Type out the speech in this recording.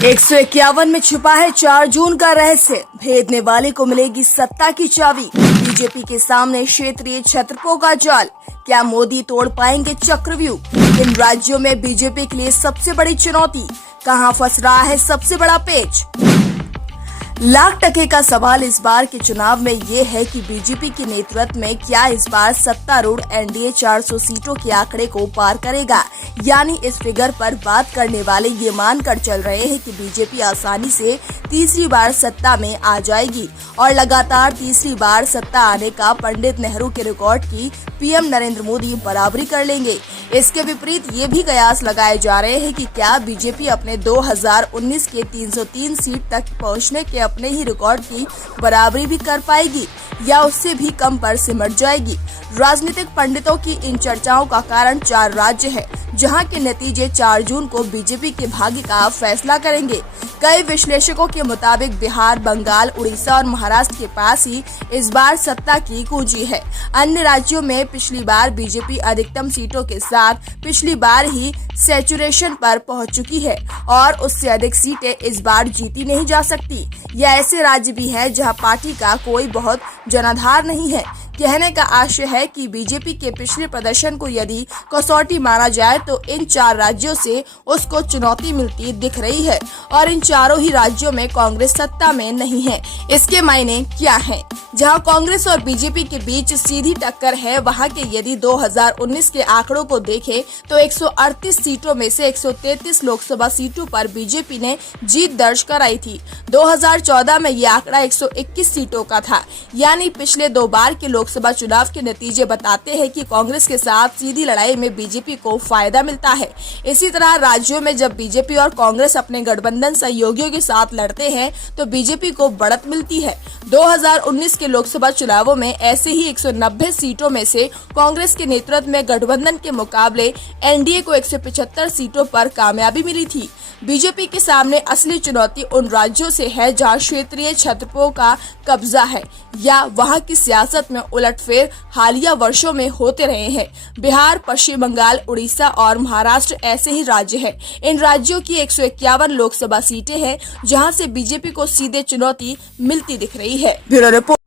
151 में छुपा है 4 जून का रहस्य, भेदने वाले को मिलेगी सत्ता की चाबी। बीजेपी के सामने क्षेत्रीय छत्रपों का जाल, क्या मोदी तोड़ पाएंगे चक्रव्यूह? इन राज्यों में बीजेपी के लिए सबसे बड़ी चुनौती, कहां फंस रहा है सबसे बड़ा पेच? लाख टके का सवाल इस बार के चुनाव में ये है कि बीजेपी के नेतृत्व में क्या इस बार सत्तारूढ़ एनडीए 400 सीटों के आंकड़े को पार करेगा। यानी इस फिगर पर बात करने वाले ये मानकर चल रहे हैं कि बीजेपी आसानी से तीसरी बार सत्ता में आ जाएगी और लगातार तीसरी बार सत्ता आने का पंडित नेहरू के रिकॉर्ड की पीएम नरेंद्र मोदी बराबरी कर लेंगे। इसके विपरीत ये भी कयास लगाए जा रहे हैं कि क्या बीजेपी अपने 2019 के 303 सीट तक पहुंचने के अपने ही रिकॉर्ड की बराबरी भी कर पाएगी या उससे भी कम पर सिमट जाएगी। राजनीतिक पंडितों की इन चर्चाओं का कारण 4 राज्य है जहां के नतीजे 4 जून को बीजेपी के भाग्य का फैसला करेंगे। कई विश्लेषकों के मुताबिक बिहार, बंगाल, उड़ीसा और महाराष्ट्र के पास ही इस बार सत्ता की कुंजी है। अन्य राज्यों में पिछली बार बीजेपी अधिकतम सीटों के साथ पिछली बार ही सैचुरेशन पर पहुंच चुकी है और उससे अधिक सीटें इस बार जीती नहीं जा सकती। यह ऐसे राज्य भी है जहां पार्टी का कोई बहुत जनाधार नहीं है। कहने का आशय है कि बीजेपी के पिछले प्रदर्शन को यदि कसौटी माना जाए तो इन 4 राज्यों से उसको चुनौती मिलती दिख रही है और इन चारों ही राज्यों में कांग्रेस सत्ता में नहीं है। इसके मायने क्या हैं? जहां कांग्रेस और बीजेपी के बीच सीधी टक्कर है, वहां के यदि 2019 के आंकड़ों को देखें तो 138 सीटों में से 133 लोकसभा सीटों पर बीजेपी ने जीत दर्ज कराई थी। 2014 में ये आंकड़ा 121 सीटों का था। यानी पिछले 2 बार के लोकसभा चुनाव के नतीजे बताते हैं कि कांग्रेस के साथ सीधी लड़ाई में बीजेपी को फायदा मिलता है। इसी तरह राज्यों में जब बीजेपी और कांग्रेस अपने गठबंधन सहयोगियों के साथ लड़ते हैं तो बीजेपी को बढ़त मिलती है। 2019 के लोकसभा चुनावों में ऐसे ही 190 सीटों में से कांग्रेस के नेतृत्व में गठबंधन के मुकाबले एनडीए को 175 सीटों पर कामयाबी मिली थी। बीजेपी के सामने असली चुनौती उन राज्यों से है जहां क्षेत्रीय छत्रपों का कब्जा है या वहां की सियासत में उलटफेर हालिया वर्षों में होते रहे हैं। बिहार, पश्चिम बंगाल, उड़ीसा और महाराष्ट्र ऐसे ही राज्य हैं। इन राज्यों की 151 लोकसभा सीटें हैं जहां से बीजेपी को सीधे चुनौती मिलती दिख रही है। Bureau report.